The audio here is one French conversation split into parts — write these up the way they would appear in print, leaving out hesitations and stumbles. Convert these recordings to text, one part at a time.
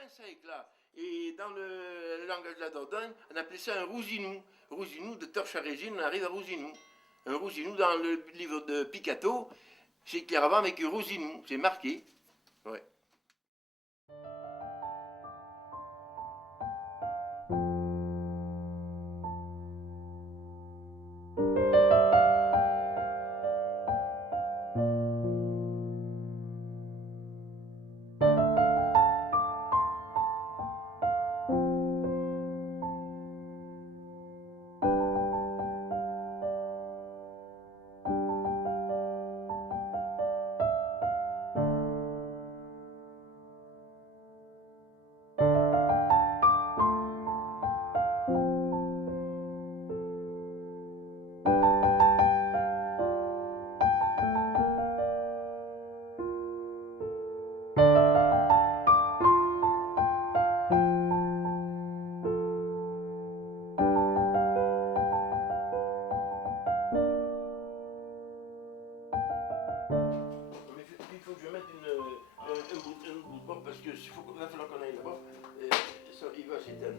pince à éclat. Et dans le langage de la Dordogne, on appelait ça un rousinou. Rousinou, de torche à résine, on arrive à rousinou. Un rousinou, dans le livre de Picato, c'est clairement avec rousinou, c'est marqué. Ouais. Il faut que je mette un bout de bois parce qu'il va falloir qu'on aille là-bas. Il va s'éteindre.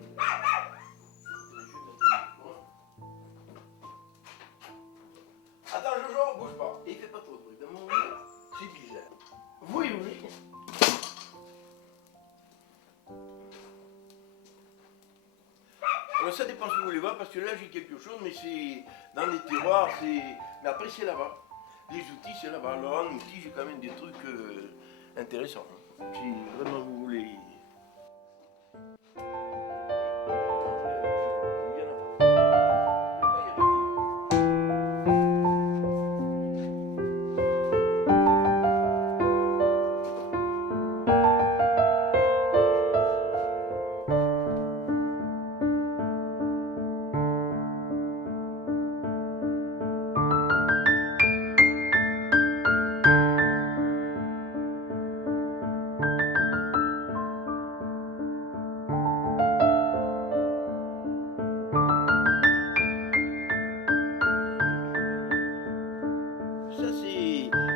Attends, Jojo, bouge pas. Et il fait pas trop de bruit. Dans mon lit, c'est bizarre. Oui, oui. Alors ça dépend si vous voulez voir, parce que là j'ai quelque chose, mais c'est dans les tiroirs, c'est. Mais après c'est là-bas. Les outils c'est là-bas. Alors en outils j'ai quand même des trucs intéressants. Si vraiment vous voulez.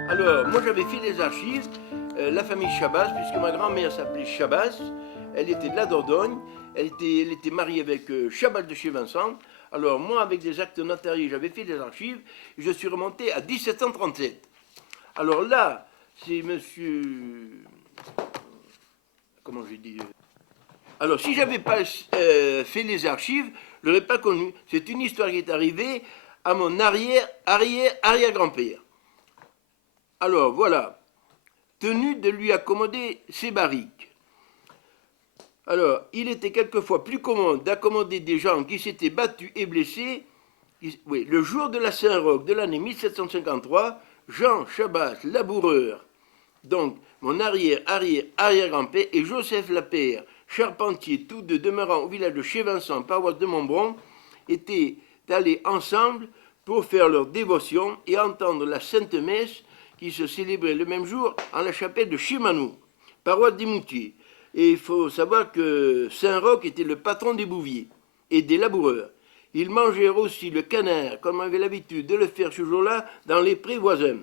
Alors, moi j'avais fait des archives, la famille Chabas, puisque ma grand-mère s'appelait Chabas, elle était de la Dordogne, elle était mariée avec Chabas de chez Vincent. Alors moi, avec des actes notariés, j'avais fait des archives, et je suis remonté à 1737. Alors là, c'est monsieur... Comment j'ai dit Alors, si j'avais pas fait les archives, je l'aurais pas connu. C'est une histoire qui est arrivée à mon arrière-grand-père. Alors, voilà, tenu de lui accommoder ses barriques. Alors, il était quelquefois plus commode d'accommoder des gens qui s'étaient battus et blessés. Oui, le jour de la Saint-Roch de l'année 1753, Jean Chabas, laboureur, donc mon arrière-grand-père, et Joseph Lapère, charpentier, tous deux demeurant au village de Chez-Vincent, paroisse de Montbron, étaient allés ensemble pour faire leur dévotion et entendre la Sainte Messe qui se célébrait le même jour en la chapelle de Chimanou, paroisse d'Imoutier. Et il faut savoir que Saint-Roch était le patron des bouviers et des laboureurs. Ils mangèrent aussi le canard, comme on avait l'habitude de le faire ce jour-là, dans les prés voisins.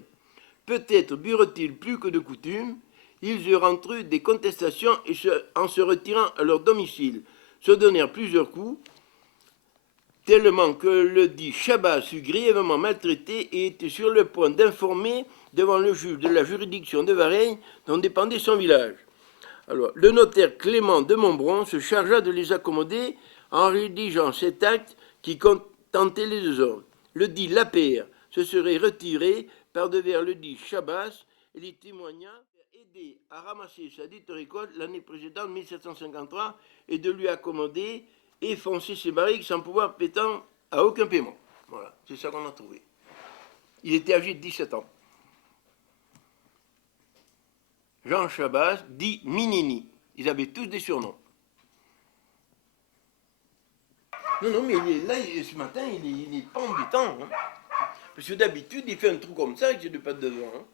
Peut-être burent-ils plus que de coutume. Ils eurent entre eux des contestations et en se retirant à leur domicile, se donnèrent plusieurs coups, tellement que le dit Chabas fut grièvement maltraité et était sur le point d'informer devant le juge de la juridiction de Varennes dont dépendait son village. Alors, le notaire Clément de Montbron se chargea de les accommoder en rédigeant cet acte qui contentait les deux hommes. Le dit Lapère se serait retiré par devers le dit Chabas et les témoigna aider à ramasser sa dite récolte l'année précédente, 1753, et de lui accommoder et foncer ses barriques sans pouvoir prétendre à aucun paiement. Voilà, c'est ça qu'on a trouvé. Il était âgé de 17 ans. Jean Chabas, dit Minini. Ils avaient tous des surnoms. Non, mais il est là, ce matin, il est pas embêtant. Hein. Parce que d'habitude, il fait un trou comme ça avec ses deux pattes devant. Hein.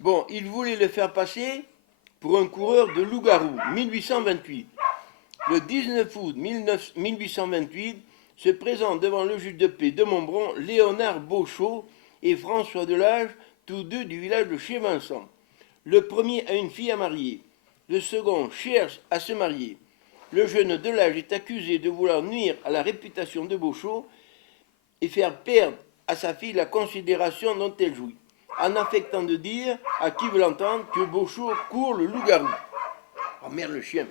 Bon, il voulait le faire passer pour un coureur de loup-garou, 1828. Le 19 août 1828, se présentent devant le juge de paix de Montbron Léonard Beauchot et François Delage, tous deux du village de Chez-Vincent. Le premier a une fille à marier. Le second cherche à se marier. Le jeune Delage est accusé de vouloir nuire à la réputation de Beauchot et faire perdre à sa fille la considération dont elle jouit, en affectant de dire, à qui veut l'entendre, que Beauchot court le loup-garou. Oh merde, le chien!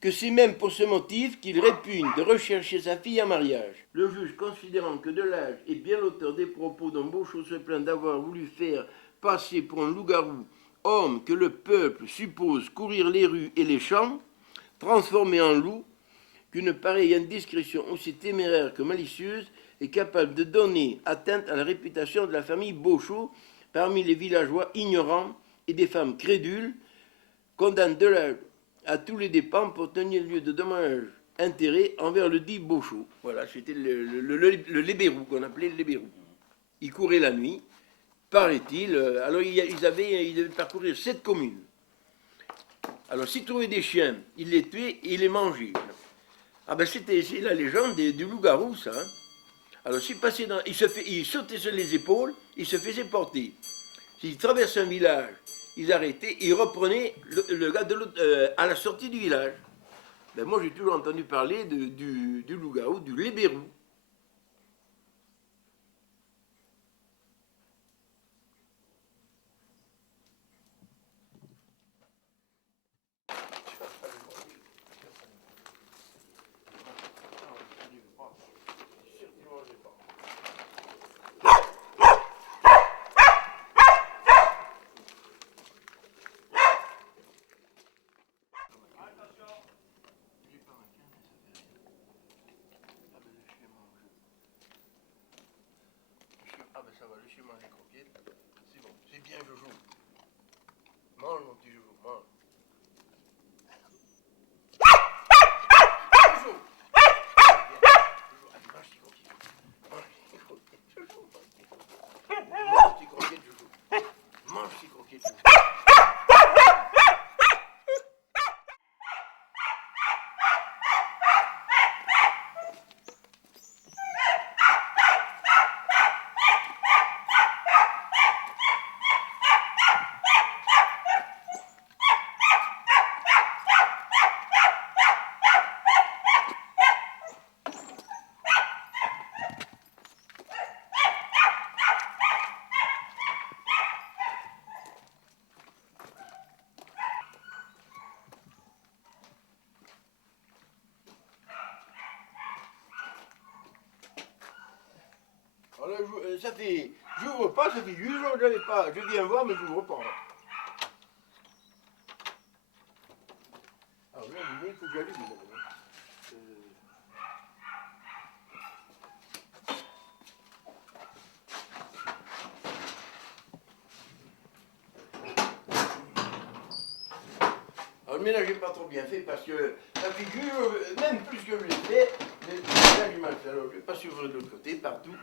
Que c'est même pour ce motif qu'il répugne de rechercher sa fille en mariage. Le juge, considérant que Delage est bien l'auteur des propos dont Beauchot se plaint d'avoir voulu faire passer pour un loup-garou, homme que le peuple suppose courir les rues et les champs, transformé en loup, qu'une pareille indiscrétion aussi téméraire que malicieuse est capable de donner atteinte à la réputation de la famille Beauchot parmi les villageois ignorants et des femmes crédules, condamne Delage à tous les dépens pour tenir lieu de dommages intérêts envers le dit Beauchot. Voilà, c'était le lébérou, qu'on appelait le lébérou. Il courait la nuit, paraît-il. Alors ils devaient parcourir 7 communes. Alors s'ils trouvaient des chiens, ils les tuaient et ils les mangeaient. Ah ben c'est la légende du loup-garou, ça. Hein. Alors s'il passait il sautait sur les épaules, il se faisait porter. S'il traversait un village, ils arrêtaient, ils reprenaient le gars de à la sortie du village. Ben moi j'ai toujours entendu parler du loup-garou, du lébérou. Ah ben ça va, le chien mange les croquettes. C'est bon, c'est bien Jojo. Mange mon petit Jojo, mange. Jojo. Jojo, allez, mange tes croquettes. Mange tes croquettes, Jojo. Mange tes croquettes, Jojo. Mange tes croquettes, Jojo. Alors, ça fait, j'ouvre pas, ça fait 8 jours que je n'avais pas, je viens voir mais j'ouvre pas. Alors là, il faut que j'allume. Alors le ménage n'est pas trop bien fait parce que ça figure, même plus que je l'ai fait, mais le ménage est mal fait. Alors je vais passer ouvrir de l'autre côté, partout.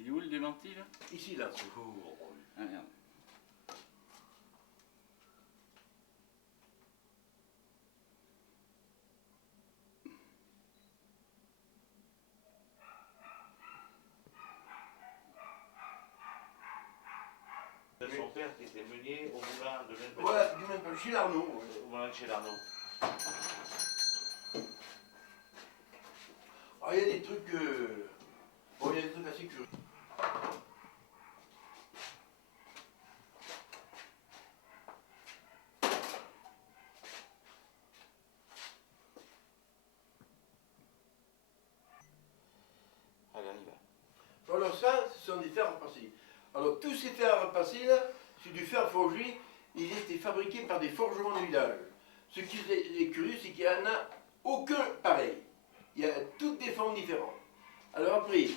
Il est où le démenti là? Ici, là. Ah merde. chez l'Arnaud. Voilà, chez l'Arnaud. Ah, il y a des trucs. Bon, il y a des trucs assez curieux. Allez, on y va. Alors ça, ce sont des fers à repasser. Alors tous ces fers à repasser là, c'est du fer forgé, il était fabriqué par des forgerons de village. Ce qui est curieux, c'est qu'il n'y en a aucun pareil. Il y a toutes des formes différentes. Alors après,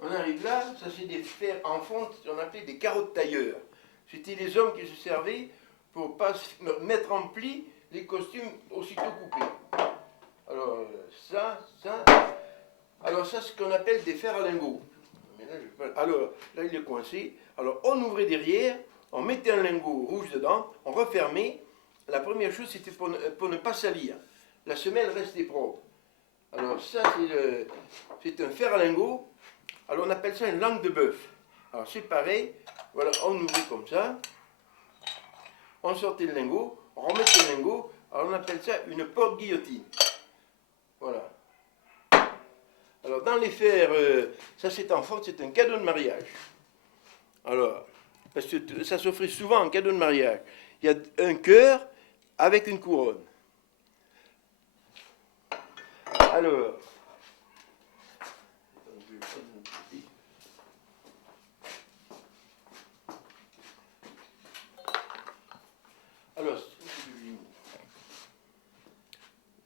on arrive là, ça c'est des fers en fonte, on appelait des carottes tailleurs. C'était les hommes qui se servaient pour pas mettre en pli les costumes aussitôt coupés. Alors alors ça, c'est ce qu'on appelle des fers à lingots. Mais là, alors là, il est coincé. Alors on ouvrait derrière, on mettait un lingot rouge dedans, on refermait. La première chose, c'était pour ne pas salir. La semelle restait propre. Alors ça, c'est un fer à lingot. Alors on appelle ça une langue de bœuf. Alors c'est pareil. Voilà, on ouvrait comme ça. On sortait le lingot, on remettait le lingot. Alors on appelle ça une porte-guillotine. Voilà. Alors dans les fers, ça c'est en forte, c'est un cadeau de mariage. Alors, parce que ça s'offrait souvent en cadeau de mariage. Il y a un cœur avec une couronne. Alors,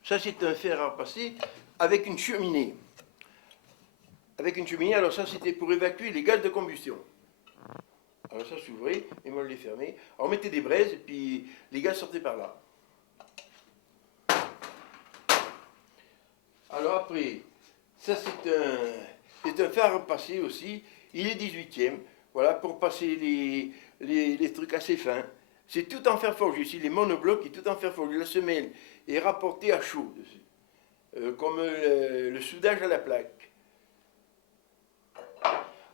ça c'est un fer à repasser avec une cheminée. Avec une cheminée, alors ça c'était pour évacuer les gaz de combustion. Alors ça s'ouvrait, et moi je l'ai fermé. Alors on mettait des braises, et puis les gaz sortaient par là. Alors après, ça c'est un fer à repasser aussi. Il est 18e, voilà, pour passer les trucs assez fins. C'est tout en fer forgé. Ici, les monoblocs, c'est tout en fer forgé. La semelle est rapportée à chaud dessus, comme le soudage à la plaque.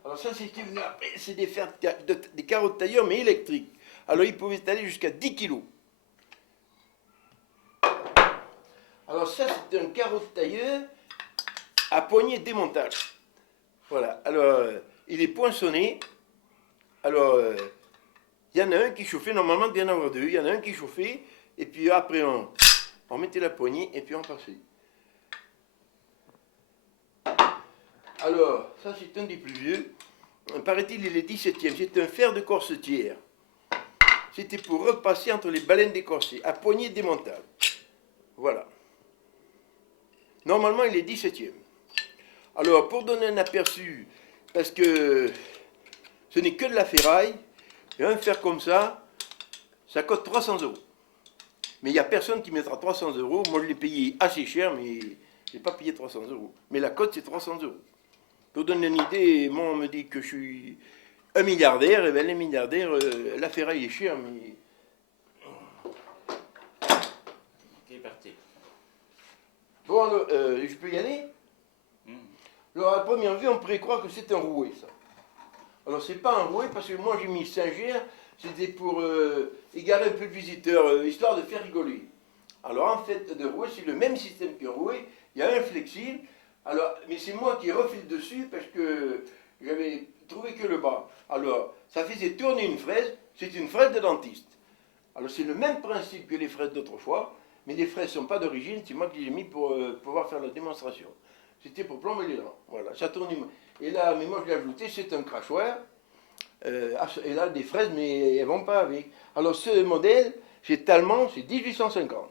Alors ça, c'est ce qui est venu après, c'est des fers des carottes tailleurs, mais électriques. Alors ils pouvaient aller jusqu'à 10 kg. Alors ça, c'est un carotte tailleur à poignée démontable. Voilà, alors il est poinçonné. Alors, il y en a un qui chauffait, normalement il y en avoir deux. Il y en a un qui chauffait, et puis après on mettait la poignée, et puis on passait. Alors, ça c'est un des plus vieux. Paraît-il, il est 17e. C'est un fer de corsetière. C'était pour repasser entre les baleines des corsets, à poignée démontable. Voilà. Normalement, il est 17e. Alors, pour donner un aperçu, parce que ce n'est que de la ferraille, et un fer comme ça coûte 300 €. Mais il n'y a personne qui mettra 300 €. Moi, je l'ai payé assez cher, mais je n'ai pas payé 300 €. Mais la cote, c'est 300 €. Pour donner une idée, moi, on me dit que je suis un milliardaire. Et bien, les milliardaires, la ferraille est chère, mais... C'est parti. Bon, alors, je peux y aller? Alors, à la première vue, on pourrait croire que c'est un rouet, ça. Alors, c'est pas un rouet, parce que moi, j'ai mis Saint-Ger, c'était pour égarer un peu de visiteurs, histoire de faire rigoler. Alors, en fait, de rouet, c'est le même système qu'un rouet. Il y a un flexible. Alors, mais c'est moi qui refile dessus, parce que j'avais trouvé que le bas. Alors, ça faisait tourner une fraise. C'est une fraise de dentiste. Alors, c'est le même principe que les fraises d'autrefois, mais les fraises ne sont pas d'origine. C'est moi qui les ai mis pour pouvoir faire la démonstration. C'était pour plomber les dents. Voilà, ça tourne. Et là, mais moi je l'ai ajouté, c'est un crachoir. Et là, des fraises, mais elles ne vont pas avec. Alors ce modèle, c'est allemand, c'est 1850.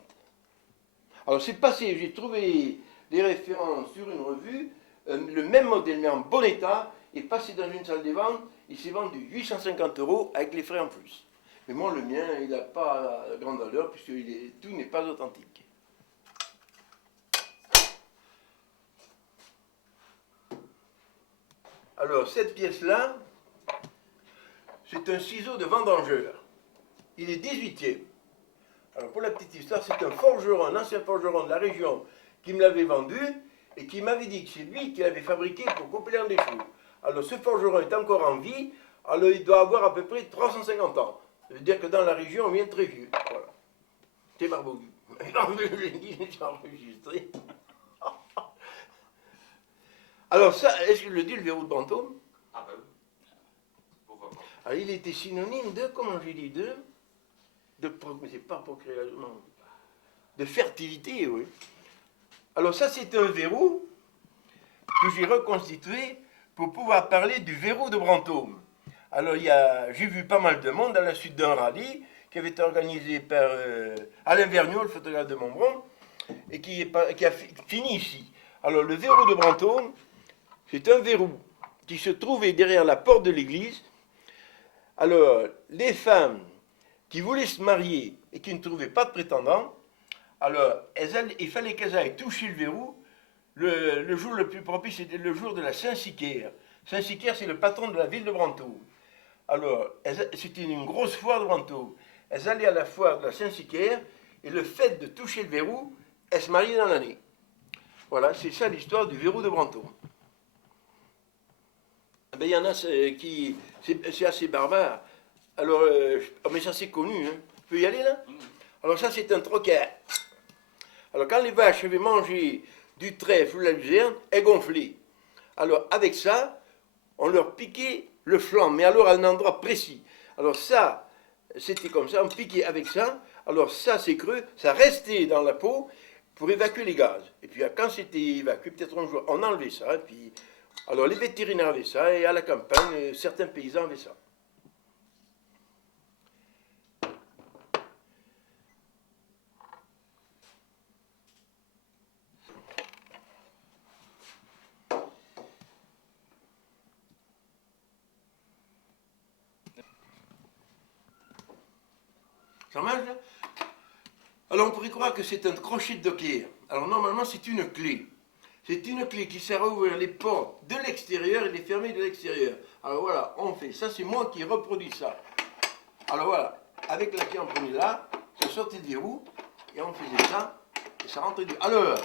Alors c'est passé, j'ai trouvé des références sur une revue, le même modèle, mais en bon état, est passé dans une salle des ventes, il s'est vendu 850 € avec les frais en plus. Mais moi, le mien, il n'a pas grande valeur, puisque tout n'est pas authentique. Alors, cette pièce-là, c'est un ciseau de vendangeur. Il est 18e. Alors, pour la petite histoire, c'est un forgeron, un ancien forgeron de la région qui me l'avait vendu et qui m'avait dit que c'est lui qui l'avait fabriqué pour couper l'air des chevaux. Alors, ce forgeron est encore en vie. Alors, il doit avoir à peu près 350 ans. Ça veut dire que dans la région, on vient très vieux. Voilà. T'es barbeau. J'ai enregistré. Alors ça, est-ce que je le dis, le verrou de Brantôme? Ah ben oui. Pourquoi pas. Alors il était synonyme de, comment j'ai dit, mais c'est pas procréation, non. De fertilité, oui. Alors ça, c'est un verrou que j'ai reconstitué pour pouvoir parler du verrou de Brantôme. Alors j'ai vu pas mal de monde à la suite d'un rallye qui avait été organisé par Alain Vergniaud, le photographe de Montbron, et qui a fini ici. Alors le verrou de Brantôme, c'est un verrou qui se trouvait derrière la porte de l'église. Alors les femmes qui voulaient se marier et qui ne trouvaient pas de prétendant, alors il fallait qu'elles aillent toucher le verrou. Le jour le plus propice, c'était le jour de la Saint-Sicaire. Saint-Sicaire, c'est le patron de la ville de Brantôme. Alors, c'était une grosse foire de Brantôme. Elles allaient à la foire de la Saint-Sicaire, et le fait de toucher le verrou, elles se mariaient dans l'année. Voilà, c'est ça l'histoire du verrou de Brantôme. Ben, il y en a qui... C'est assez barbare. Alors, mais ça c'est connu, hein. Je peux y aller là? Alors ça c'est un troquet. Alors quand les vaches avaient mangé du trèfle ou de la luzerne, elles gonflaient. Alors avec ça, on leur piquait le flanc, mais alors à un endroit précis. Alors ça, c'était comme ça, on piquait avec ça. Alors ça c'est creux, ça restait dans la peau pour évacuer les gaz. Et puis quand c'était évacué, peut-être un jour, on enlevait ça. Et puis, alors les vétérinaires avaient ça, et à la campagne, certains paysans avaient ça. Ça marche là? Alors on pourrait croire que c'est un crochet de docker. Alors normalement c'est une clé. C'est une clé qui sert à ouvrir les portes de l'extérieur et les fermer de l'extérieur. Alors voilà, on fait ça, c'est moi qui reproduis ça. Alors voilà, avec la clé on prenait là, ça sortait du verrou, et on faisait ça, et ça rentrait du... Alors,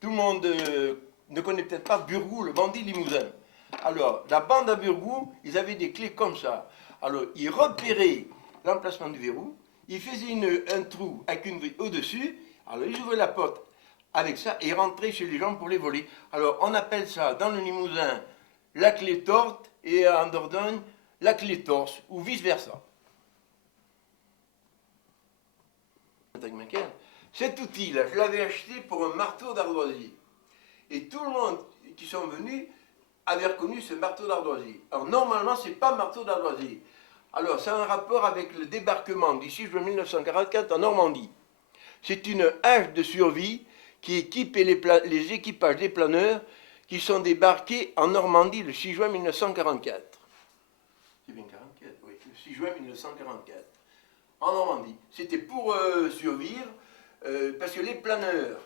tout le monde ne connaît peut-être pas Burgou, le bandit limousin. Alors, la bande à Burgou, ils avaient des clés comme ça. Alors, ils repéraient l'emplacement du verrou, ils faisaient un trou avec une grille au-dessus, alors ils ouvraient la porte avec ça et ils rentraient chez les gens pour les voler. Alors, on appelle ça, dans le Limousin, la clé torte, et en Dordogne, la clé torse, ou vice-versa. Cet outil-là, je l'avais acheté pour un marteau d'ardoisier. Et tout le monde qui sont venus avait reconnu ce marteau d'ardoisier. Alors normalement, ce n'est pas un marteau d'ardoisier. Alors, ça a un rapport avec le débarquement du 6 juin 1944 en Normandie. C'est une hache de survie qui équipe les équipages des planeurs qui sont débarqués en Normandie le 6 juin 1944. C'est bien 44, oui, le 6 juin 1944. En Normandie. C'était pour survivre, parce que les planeurs,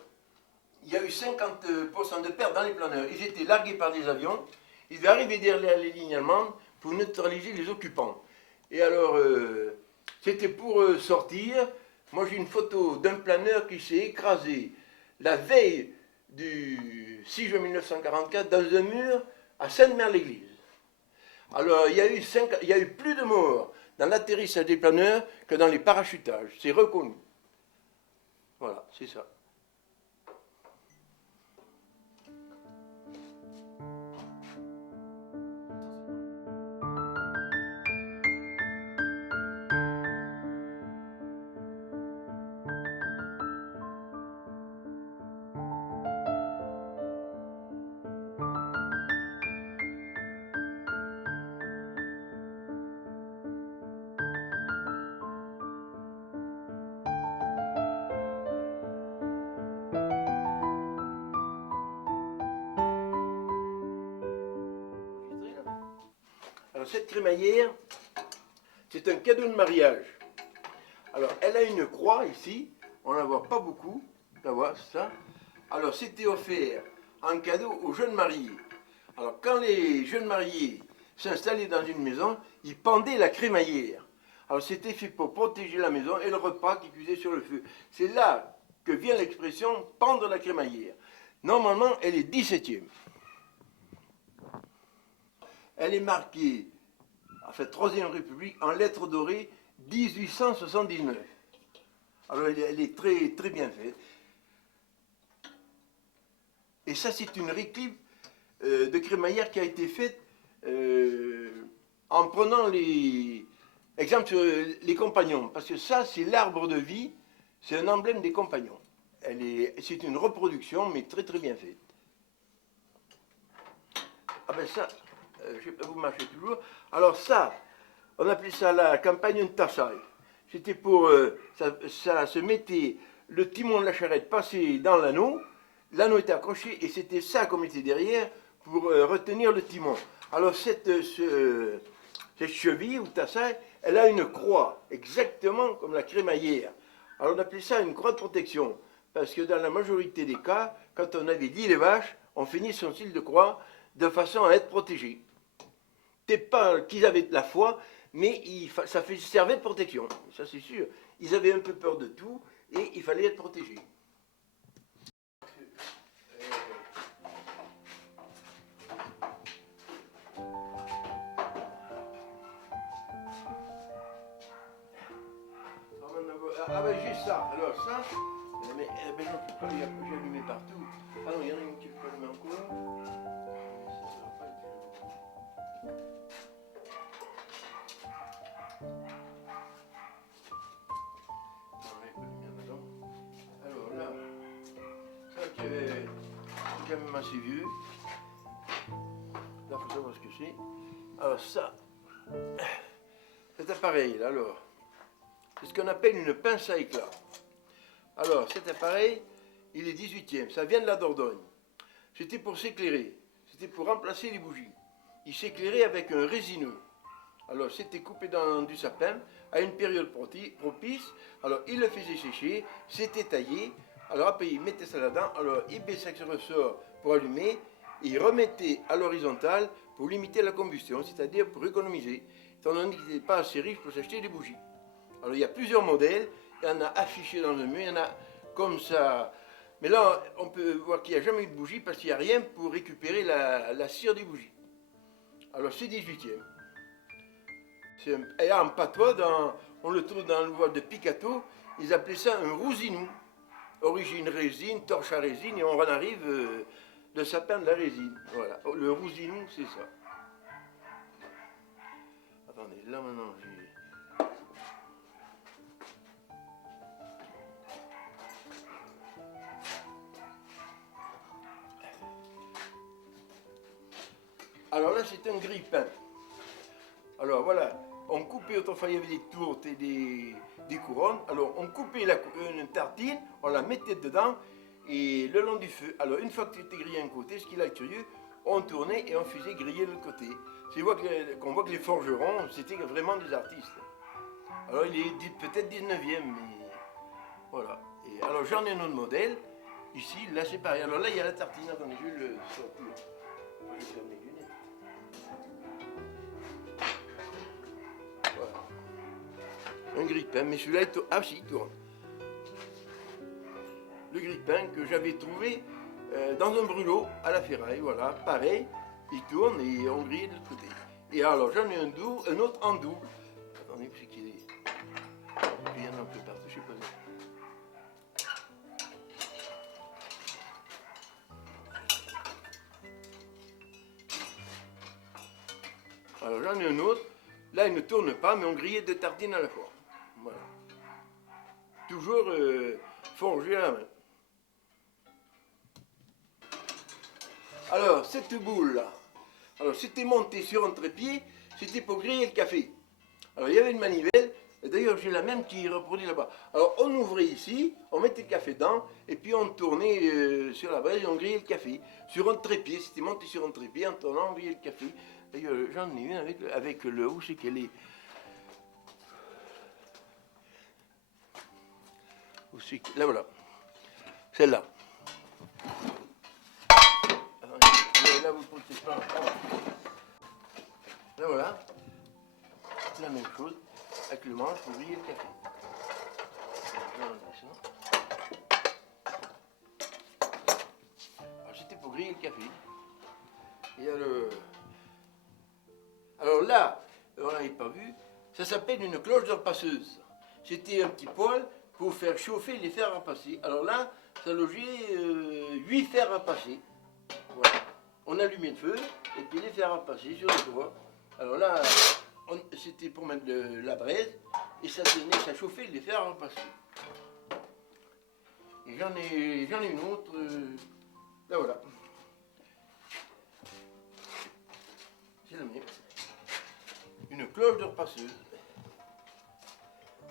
il y a eu 50% de pertes dans les planeurs. Ils étaient largués par des avions, ils devaient arriver derrière les lignes allemandes pour neutraliser les occupants. Et alors, c'était pour sortir. Moi, j'ai une photo d'un planeur qui s'est écrasé la veille du 6 juin 1944 dans un mur à Sainte-Mère-l'Église. Alors, il y a eu plus de morts dans l'atterrissage des planeurs que dans les parachutages. C'est reconnu. Voilà, c'est ça. Alors cette crémaillère, c'est un cadeau de mariage. Alors elle a une croix ici, on ne la voit pas beaucoup, la voit, c'est ça. Alors c'était offert en cadeau aux jeunes mariés. Alors quand les jeunes mariés s'installaient dans une maison, ils pendaient la crémaillère. Alors c'était fait pour protéger la maison et le repas qui cuisait sur le feu. C'est là que vient l'expression pendre la crémaillère. Normalement, elle est 17e. Elle est marquée, en fait, Troisième République, en lettres dorées, 1879. Alors elle est très, très bien faite. Et ça, c'est une réclame de crémaillère qui a été faite en prenant exemple sur les compagnons. Parce que ça, c'est l'arbre de vie, c'est un emblème des compagnons. C'est une reproduction, mais très très bien faite. Ah ben ça, je sais pas, vous marchez toujours. Alors ça, on appelait ça la campagne de Tassail. C'était pour, ça se mettait, le timon de la charrette passait dans l'anneau était accroché et c'était ça qu'on mettait derrière pour retenir le timon. Alors cette cheville ou Tassail, elle a une croix, exactement comme la crémaillère. Alors on appelait ça une croix de protection, parce que dans la majorité des cas, quand on avait dit les vaches, on finit son style de croix de façon à être protégé. Peut-être pas qu'ils avaient de la foi, mais ça servait de protection, ça c'est sûr. Ils avaient un peu peur de tout et il fallait être protégé. Ah ben juste ça, alors ça, mais ben non, je peux pas, j'ai allumé partout. Ah non, il y en a une qui peut allumer encore. Ça va pas être... Alors là, ça qui est quand même assez vieux. Là, il faut savoir ce que c'est. Alors ça, cet appareil là, alors, c'est ce qu'on appelle une pince à éclat. Alors cet appareil, il est 18e, ça vient de la Dordogne. C'était pour s'éclairer, c'était pour remplacer les bougies. Il s'éclairait avec un résineux. Alors c'était coupé dans du sapin à une période propice. Alors il le faisait sécher, c'était taillé. Alors après il mettait ça là-dedans. Alors il baissait ce ressort pour allumer. Et il remettait à l'horizontale pour limiter la combustion, c'est-à-dire pour économiser. Étant donné qu'il n'était pas assez riche pour s'acheter des bougies. Alors il y a plusieurs modèles. Il y en a affichés dans le mur, il y en a comme ça. Mais là on peut voir qu'il n'y a jamais eu de bougie parce qu'il n'y a rien pour récupérer la cire des bougies. Alors c'est 18e. Et en patois, on le trouve dans le voile de Picato, ils appelaient ça un rousinou. Origine résine, torche à résine, et on en arrive de sapin de la résine. Voilà, le rousinou, c'est ça. Attendez, là maintenant, j'ai... Alors là, c'est un grille-pain. Alors voilà, on coupait autrefois, il y avait des tourtes et des couronnes. Alors on coupait une tartine, on la mettait dedans et le long du feu. Alors une fois que c'était grillé un côté, ce qui est curieux, on tournait et on faisait griller l'autre côté. C'est qu'on voit que les forgerons, c'était vraiment des artistes. Alors il est peut-être 19e, mais voilà. Et alors j'en ai un autre modèle. Ici, là c'est pareil. Alors là il y a la tartine, attendez, je vais le sortir. Je vais fermer les lunettes. Voilà. Un grille-pain, mais celui-là, il tourne. Le grille-pain que j'avais trouvé dans un brûlot à la ferraille, voilà, pareil, il tourne et on grille de l'autre côté. Et alors j'en ai un autre en double. Attendez, c'est qu'il est. Il y en a un peu partout, je sais pas. Alors j'en ai un autre. Là, il ne tourne pas, mais on grillait deux tartines à la fois. Voilà. Toujours forgé à la main. Alors, cette boule-là, alors c'était monté sur un trépied, c'était pour griller le café. Alors, il y avait une manivelle, et d'ailleurs, j'ai la même qui reproduit là-bas. Alors, on ouvrait ici, on mettait le café dedans, et puis on tournait sur la braise et on grillait le café. Sur un trépied, c'était monté sur un trépied, en tournant, on grillait le café. D'ailleurs, j'en ai une avec le... Où c'est qu'elle est? Où c'est que... Là, voilà. Celle-là. Là, vous ne pouvez pas. Là, voilà. C'est la même chose. Avec le manche pour griller le café. Alors, c'était pour griller le café. Et alors là, on n'avait pas vu, Ça s'appelle une cloche de repasseuse. C'était un petit poêle pour faire chauffer les fers à repasser. Alors là, ça logeait 8 fers à repasser. Voilà. On allumait le feu et puis les fers à repasser sur le toit. Alors là, c'était pour mettre la braise et ça tenait, ça chauffait les fers à repasser. Et j'en ai une autre. Là voilà. C'est la mienne. Une cloche de repasseuse.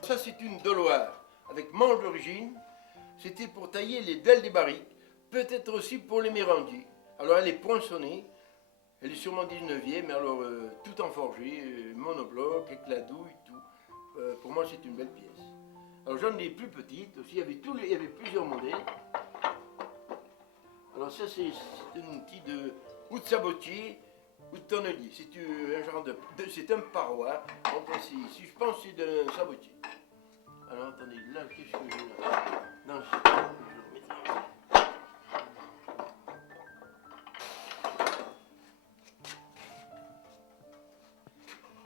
Ça c'est une Doloire avec manche d'origine. C'était pour tailler les dalles des barriques, peut-être aussi pour les mérandiers. Alors elle est poinçonnée, elle est sûrement 19e, mais alors tout en forgé, monobloc, avec la douille, tout. Pour moi c'est une belle pièce. Alors j'en ai plus petites aussi, il y avait plusieurs modèles. Alors ça c'est un outil ou de sabotier ou de tonnelier. C'est un genre c'est un parois. Donc si je pense c'est d'un sabotier. Alors attendez, là qu'est-ce que j'ai là? Non, je vais le mettre là.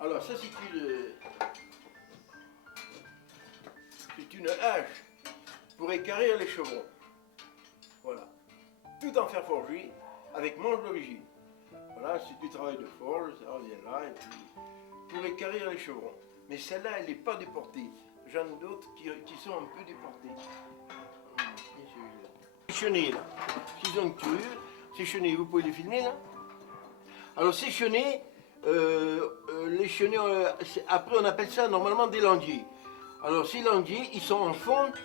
Alors ça c'est une hache pour équarrir les chevrons. Voilà. Tout en fer forgé avec manche d'origine. Voilà, c'est du travail de forge, ça revient là, et puis pour équarrir les chevrons. Mais celle-là, elle n'est pas déportée. J'en ai d'autres qui sont un peu déportées. Ces chenets là, ils ont une curure. Ces chenets, vous pouvez les filmer là? Alors ces chenets, les chenets, après on appelle ça normalement des landiers. Alors ces landiers, ils sont en fonte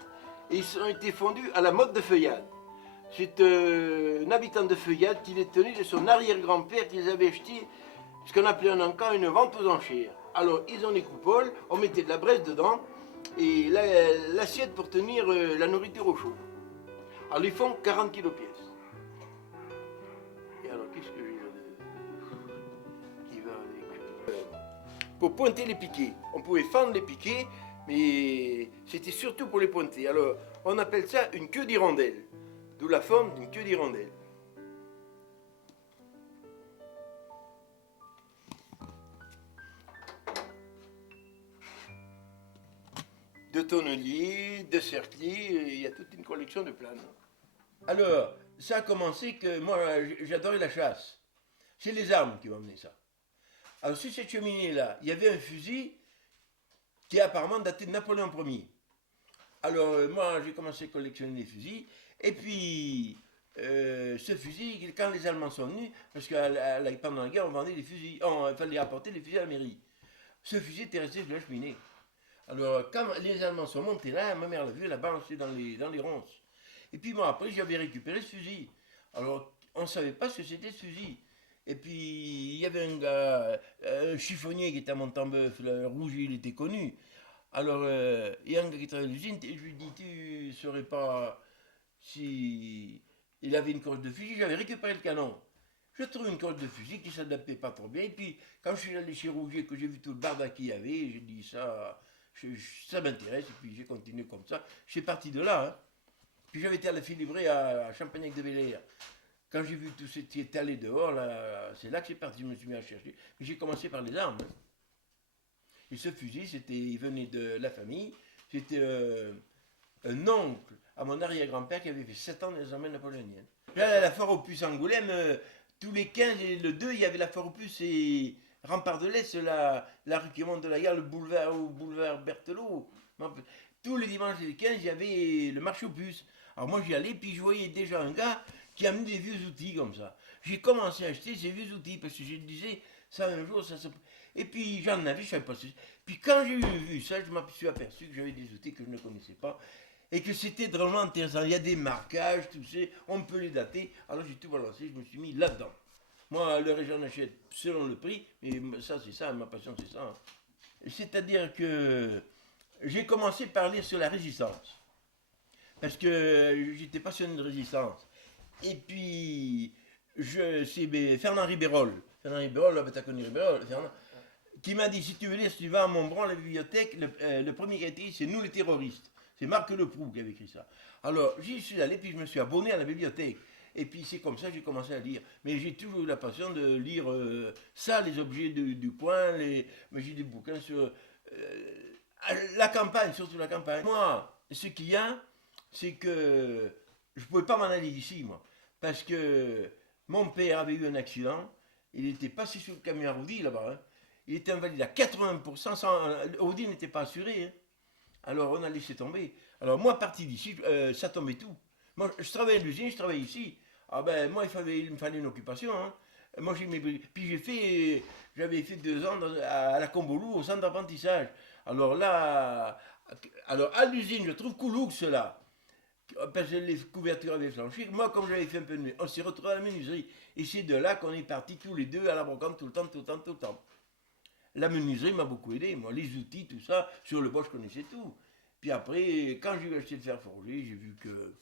et ils ont été fondus à la mode de Feuillade. C'est un habitant de Feuillade qui les tenait de son arrière-grand-père qui les avait achetés, ce qu'on appelait en ancien une vente aux enchères. Alors ils ont des coupoles, on mettait de la braise dedans et l'assiette pour tenir la nourriture au chaud. Alors ils font 40 kilos pièce. Et alors qu'est-ce que j'ai là qui va avec pour pointer les piquets. On pouvait fendre les piquets, mais c'était surtout pour les pointer. Alors on appelle ça une queue d'hirondelle. D'où la forme d'une queue d'hirondelle. De tonneliers, de cercliers, il y a toute une collection de planes. Alors, ça a commencé que moi j'adorais la chasse. C'est les armes qui m'ont amené ça. Alors sur cette cheminée-là, il y avait un fusil qui apparemment datait de Napoléon Ier. Alors moi j'ai commencé à collectionner les fusils. Et puis, ce fusil, quand les Allemands sont venus, parce que pendant la guerre, on vendait des fusils, il fallait apporter des fusils à la mairie. Ce fusil était resté sur la cheminée. Alors, quand les Allemands sont montés là, ma mère l'a vu, elle l'a balancé dans les ronces. Et puis moi, après, j'avais récupéré ce fusil. Alors, on ne savait pas ce que c'était ce fusil. Et puis, il y avait un gars, un chiffonnier qui était à Montambeuf, le rouge, il était connu. Alors, il y a un gars qui travaillait à l'usine, et je lui dis, tu ne saurais pas si il avait une coche de fusil, j'avais récupéré le canon. Je trouve une coche de fusil qui ne s'adaptait pas trop bien. Et puis, quand je suis allé chez Rouget, que j'ai vu tout le bardac qu'il y avait, j'ai dit ça m'intéresse. Et puis, j'ai continué comme ça. Je suis parti de là. Hein. Puis, j'avais été à la Filibrée à Champagnac-de-Belair. Quand j'ai vu tout ce qui était allé dehors, là, c'est là que j'ai parti. Je me suis mis à chercher. Mais j'ai commencé par les armes. Hein. Et ce fusil, il venait de la famille. C'était un oncle à mon arrière-grand-père qui avait fait 7 ans dans les armées napoléoniennes. Là, la foire aux puces Angoulême, tous les 15 et le 2, il y avait la foire aux puces et Rempart de l'Est, la rue qui monte de la gare, le boulevard Berthelot. Tous les dimanches et les 15, il y avait le marché aux puces. Alors moi j'y allais, puis je voyais déjà un gars qui amenait des vieux outils comme ça. J'ai commencé à acheter ces vieux outils parce que je disais, ça un jour, ça se... Et puis j'en avais, je savais pas. Puis quand j'ai vu ça, je me suis aperçu que j'avais des outils que je ne connaissais pas. Et que c'était vraiment intéressant. Il y a des marquages, tout ça, on peut les dater. Alors j'ai tout balancé, je me suis mis là-dedans. Moi, le région achète selon le prix, mais ça, c'est ça, ma passion, c'est ça. Hein. C'est-à-dire que j'ai commencé par lire sur la résistance. Parce que j'étais passionné de résistance. Et puis, c'est Fernand Ribérol. Fernand Ribérol, tu as connu Ribérol, qui m'a dit, si tu veux lire, si tu vas à Montbron, la bibliothèque, le premier qui a été, c'est Nous les terroristes. C'est Marc Leproux qui avait écrit ça. Alors, j'y suis allé, puis je me suis abonné à la bibliothèque. Et puis c'est comme ça que j'ai commencé à lire. Mais j'ai toujours eu la passion de lire ça, les objets du coin. Mais j'ai des bouquins sur la campagne, surtout la campagne. Moi, ce qu'il y a, c'est que je ne pouvais pas m'en aller d'ici, moi. Parce que mon père avait eu un accident. Il était passé sur le camion à Roudy, là-bas. Hein. Il était invalide à 80%. Roudy n'était pas assuré. Hein. Alors, on a laissé tomber. Alors, moi, parti d'ici, ça tombait tout. Moi, je travaillais à l'usine, je travaillais ici. Ah ben, moi, il me fallait une occupation. Hein. Moi, puis j'avais fait 2 ans à la Combolou, au centre d'apprentissage. Alors là, à l'usine, je trouve Couloux, cela. Parce que les couvertures avaient flanchi. Moi, comme j'avais fait un peu de... On s'est retrouvés à la menuiserie. Et c'est de là qu'on est partis tous les deux à la brocante tout le temps, tout le temps, tout le temps. La menuiserie m'a beaucoup aidé, moi. Les outils, tout ça. Sur le bois, je connaissais tout. Puis après, quand j'ai eu acheté le fer forgé, j'ai vu que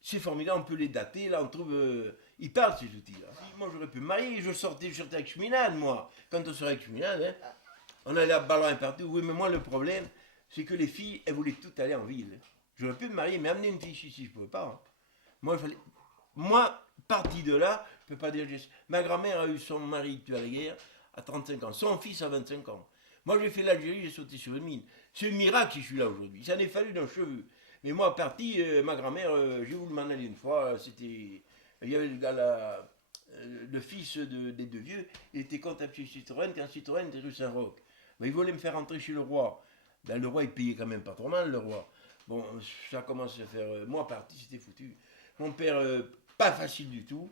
c'est formidable, on peut les dater, là, on trouve... ils parlent, ces outils-là. Moi, j'aurais pu me marier, je sortais avec cheminade, moi. Quand on sortait avec cheminade, hein, on allait à ballon partout. Oui, mais moi, le problème, c'est que les filles, elles voulaient toutes aller en ville. J'aurais pu me marier, mais amener une fille ici, je ne pouvais pas. Hein. Moi, parti de là, je ne peux pas dire... Ma grand-mère a eu son mari tué à la guerre à 35 ans, son fils à 25 ans. Moi, j'ai fait l'Algérie, j'ai sauté sur une mine. C'est un miracle si je suis là aujourd'hui. Ça n'est fallu d'un cheveu. Mais moi, parti, ma grand-mère, j'ai voulu m'en aller une fois. C'était, il y avait le gars là, le fils des deux vieux, il était comptable chez Citroën, quand Citroën était rue Saint-Roch. Ben, il voulait me faire entrer chez le roi. Ben, le roi, il payait quand même pas trop mal, le roi. Bon, ça commence à faire... moi, parti, c'était foutu. Mon père, pas facile du tout.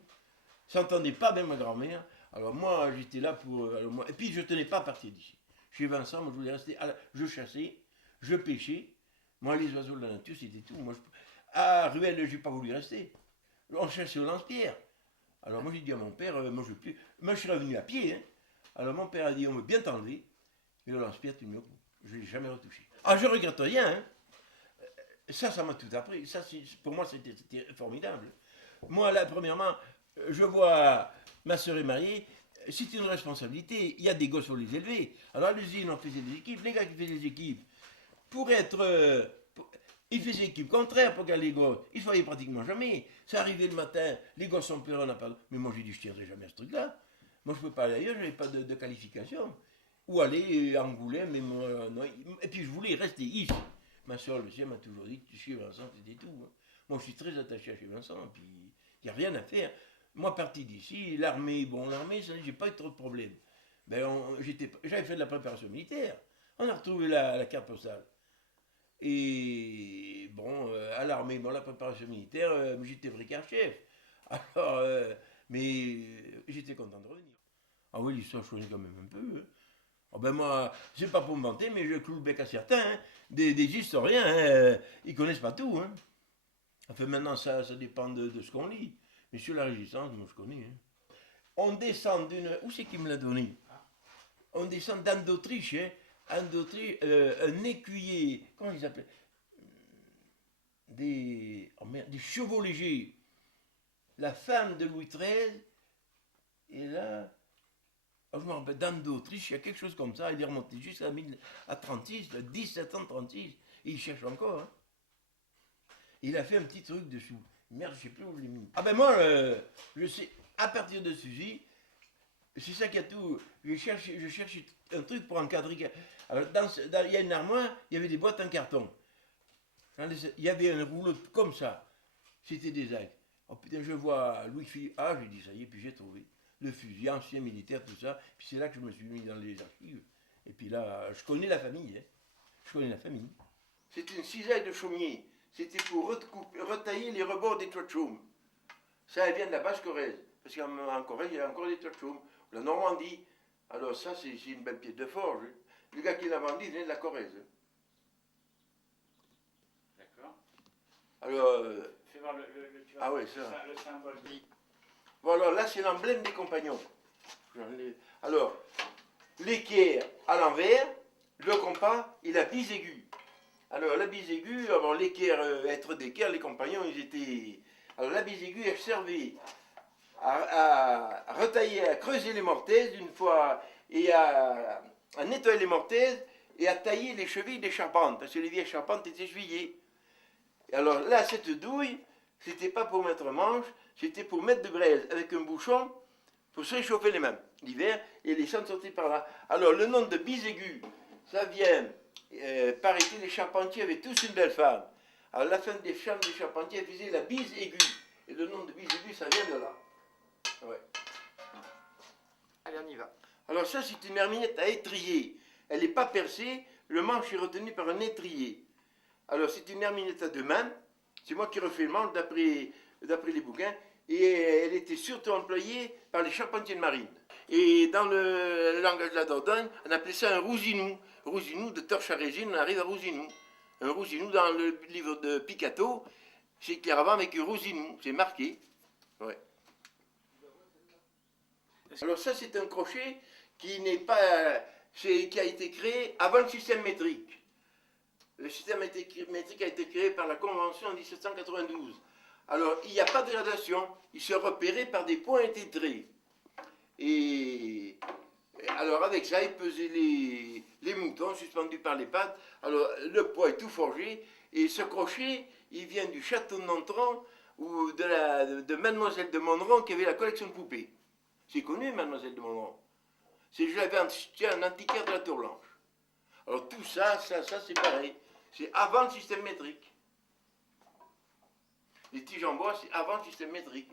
S'entendait pas avec ma grand-mère. Alors moi, j'étais là pour... et puis, je tenais pas à partir d'ici. Chez Vincent, moi, je voulais rester... je chassais, je pêchais. Moi, les oiseaux de la nature, c'était tout. Moi, à Ruelle, j'ai pas voulu rester. On cherchait au lance-pierre. Alors moi, j'ai dit à mon père, moi, je veux plus... Moi, je suis revenu à pied. Hein. Alors mon père a dit, on veut bien t'enlever, mais le lance-pierre, tu me le coupes. Je ne l'ai jamais retouché. Ah, je regrette rien. Hein. Ça m'a tout appris. Ça, pour moi, c'était formidable. Moi, là, premièrement, je vois ma sœur est mariée. C'est une responsabilité. Il y a des gosses, il faut les élever. Alors à l'usine, on faisait des équipes. Les gars qui faisaient des équipes, pour être... ils faisaient équipe contraire pour garder les gosses. Ils ne faisaient pratiquement jamais. Ça arrivait le matin, les gosses sont pleurés, on n'a pas... Mais moi, j'ai dit, je ne tiendrai jamais à ce truc-là. Moi, je ne peux pas aller ailleurs, je n'avais pas de qualification. Ou aller à Angoulême, mais moi, non. Et puis, je voulais rester ici. Ma soeur, le sien, m'a toujours dit, tu suis Vincent, c'était tout. Hein. Moi, je suis très attaché à chez Vincent, puis il n'y a rien à faire. Moi, parti d'ici, l'armée, j'ai pas eu trop de problèmes. Ben, j'avais fait de la préparation militaire. On a retrouvé la carte postale. Et bon, à l'armée, la préparation militaire, j'étais brigade-chef. Alors, mais j'étais content de revenir. Ah oui, l'histoire, je connais quand même un peu. Hein. Oh ben moi, c'est pas pour me vanter, mais je cloue le bec à certains, hein. Des historiens, hein, ils connaissent pas tout. Hein. Enfin, maintenant, ça dépend de ce qu'on lit. Mais sur la résistance, moi, je connais. Hein. On descend d'une... Où c'est qui me l'a donné? On descend d'Anne d'Autriche, hein. Anne d'Autriche, un écuyer, comment ils appelaient? Des chevaux légers. La femme de Louis XIII, et là... je me rappelle, d'Anne d'Autriche, il y a quelque chose comme ça, il est remonté jusqu'à 36, 1736, et il cherche encore. Hein. Il a fait un petit truc dessous. Merde, je sais plus où je l'ai mis. Ah ben moi, je sais, à partir de ceci, c'est ça qui a tout. Je cherche un truc pour encadrer. Alors, il y a une armoire, il y avait des boîtes en carton. Il y avait un rouleau comme ça. C'était des actes. Oh putain, je vois Louis-Philippe. Ah, j'ai dit ça y est, puis j'ai trouvé. Le fusil, ancien militaire, tout ça. Puis c'est là que je me suis mis dans les archives. Et puis là, je connais la famille. Hein. Je connais la famille. C'était une cisaille de chaumier. C'était pour retailler les rebords des toits de chaume. Ça, elle vient de la Basse-Corrèze. Parce qu'en Corrèze, il y a encore des toits de chaume. La Normandie. Alors ça, c'est une belle pièce de forge. Le gars qui l'a vendu, il vient de la Corrèze. D'accord. Alors... Fais voir ah ouais, ça. Le symbole. Voilà, là, c'est l'emblème des compagnons. Alors, l'équerre à l'envers, le compas et la bise aiguë. Alors, la bise aiguë, avant l'équerre, être d'équerre, les compagnons, ils étaient... Alors, la bise aiguë, elle servait à retailler, à creuser les mortaises une fois, et à nettoyer les mortaises, et à tailler les chevilles des charpentes, parce que les vieilles charpentes étaient chevillées. Et alors, là, cette douille, c'était pas pour mettre manche, c'était pour mettre de braise avec un bouchon pour se réchauffer les mains l'hiver et les sangs sortaient par là. Alors le nom de bise aiguë, Ça vient, paraît-il, les charpentiers avaient tous une belle femme. À la fin des chambres des charpentiers, ils faisaient la bise aiguë. Et le nom de bise aiguë, ça vient de là. Ouais. Allez, on y va. Alors ça, c'est une herminette à étrier. Elle n'est pas percée, le manche est retenu par un étrier. Alors c'est une herminette à deux mains. C'est moi qui refais le manche d'après les bouquins. Et elle était surtout employée par les charpentiers de marine. Et dans le langage de la Dordogne, on appelait ça un rousinou. Rousinou, de torche à résine, on arrive à rousinou. Un rousinou, dans le livre de Picato, c'est clairement avec un rousinou, c'est marqué. Ouais. Alors ça, c'est un crochet qui n'est pas, qui a été créé avant le système métrique. Le système métrique a été créé par la Convention en 1792. Alors, il n'y a pas de gradation, il se repérait par des points et des traits. Et alors, avec ça, il pesait les moutons suspendus par les pattes. Alors, le poids est tout forgé. Et ce crochet, il vient du château de Nontron ou de Mademoiselle de Monron qui avait la collection de poupées. C'est connu, Mademoiselle de Monron. C'est je l'avais un antiquaire de la Tour Blanche. Alors tout ça, c'est pareil. C'est avant le système métrique. Les tiges en bois, c'est avant le système métrique.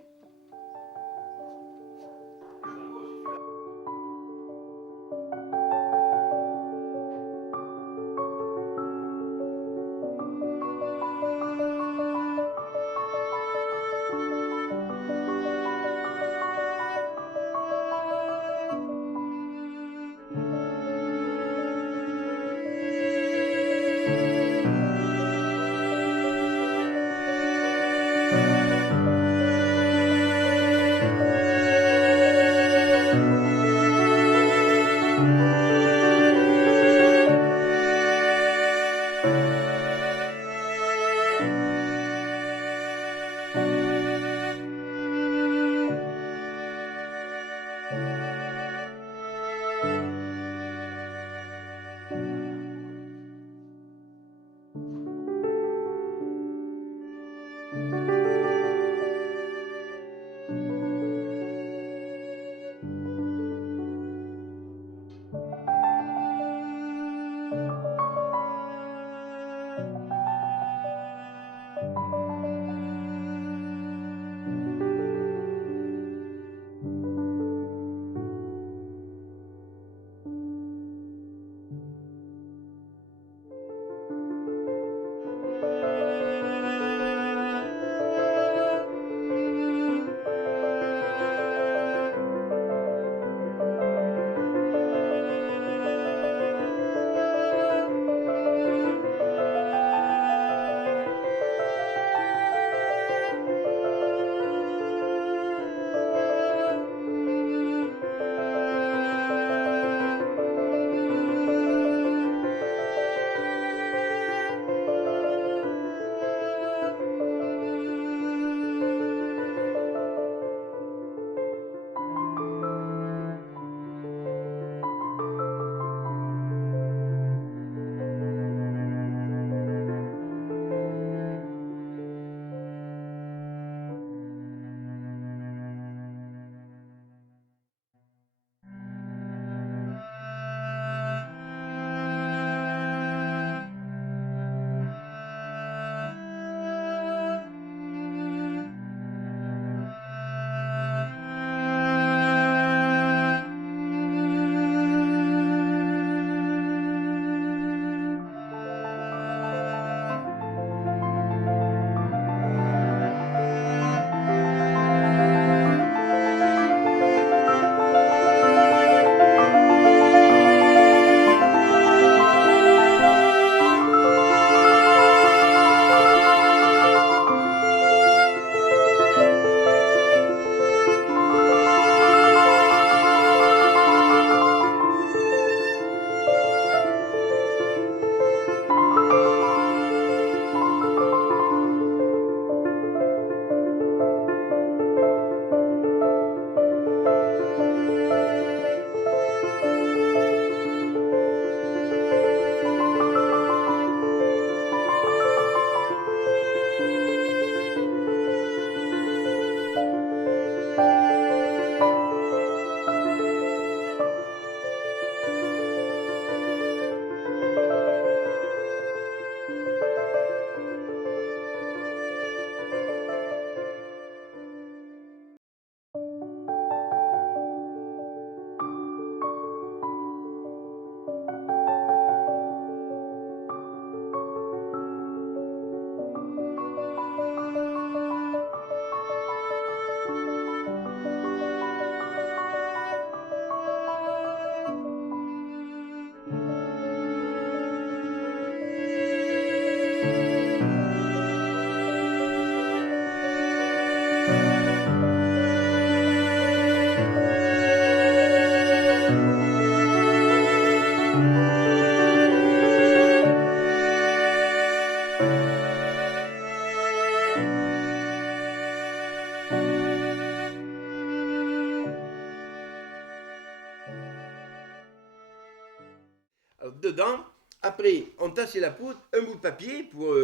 dedans. Après, on tassait la poudre, un bout de papier pour.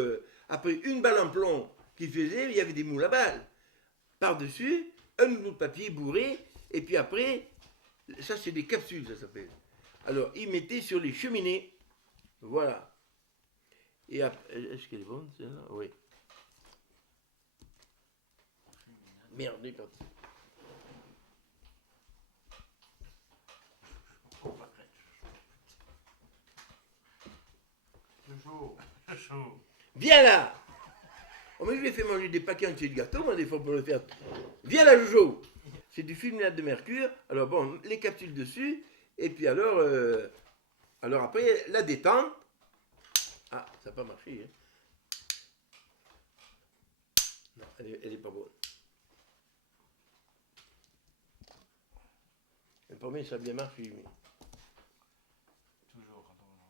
Après, une balle en plomb qu'il faisait, il y avait des moules à balles. Par-dessus, un bout de papier bourré, et puis après, ça c'est des capsules, ça s'appelle. Alors, il mettait sur les cheminées. Voilà. Et après, est-ce qu'elle est bonne celle-là? Oui. Merde, quand. C'est chaud. Viens là! Oh, mais je lui ai fait manger des paquets entiers de gâteaux, moi, des fois, pour le faire. Viens là, Jojo! C'est du fulminate de mercure. Alors, bon, les capsules dessus. Et puis alors, alors après, la détente. Ah, ça n'a pas marché. Hein. Non, elle est pas bonne. Le premier, ça a bien marché. Mais... Toujours quand on en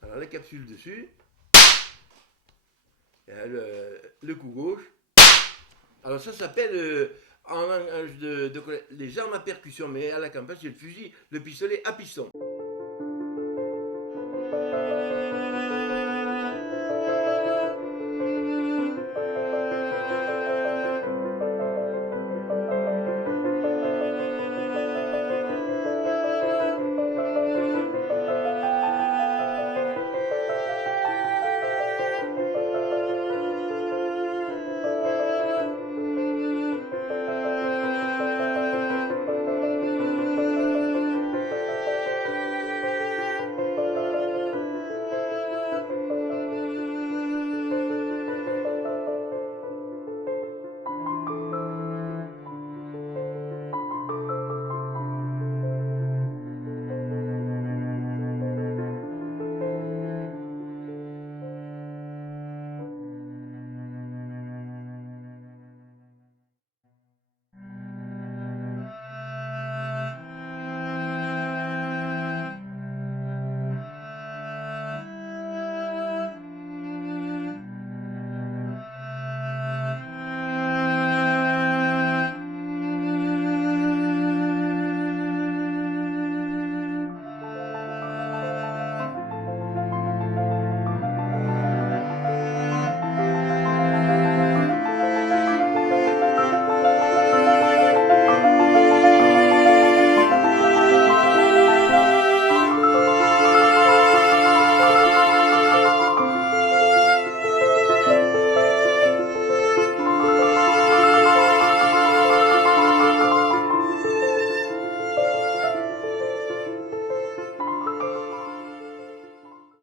fait. Alors, la capsule dessus. Et le coup gauche. Alors, ça s'appelle, en langage les armes à percussion, mais à la campagne, c'est le fusil, le pistolet à piston.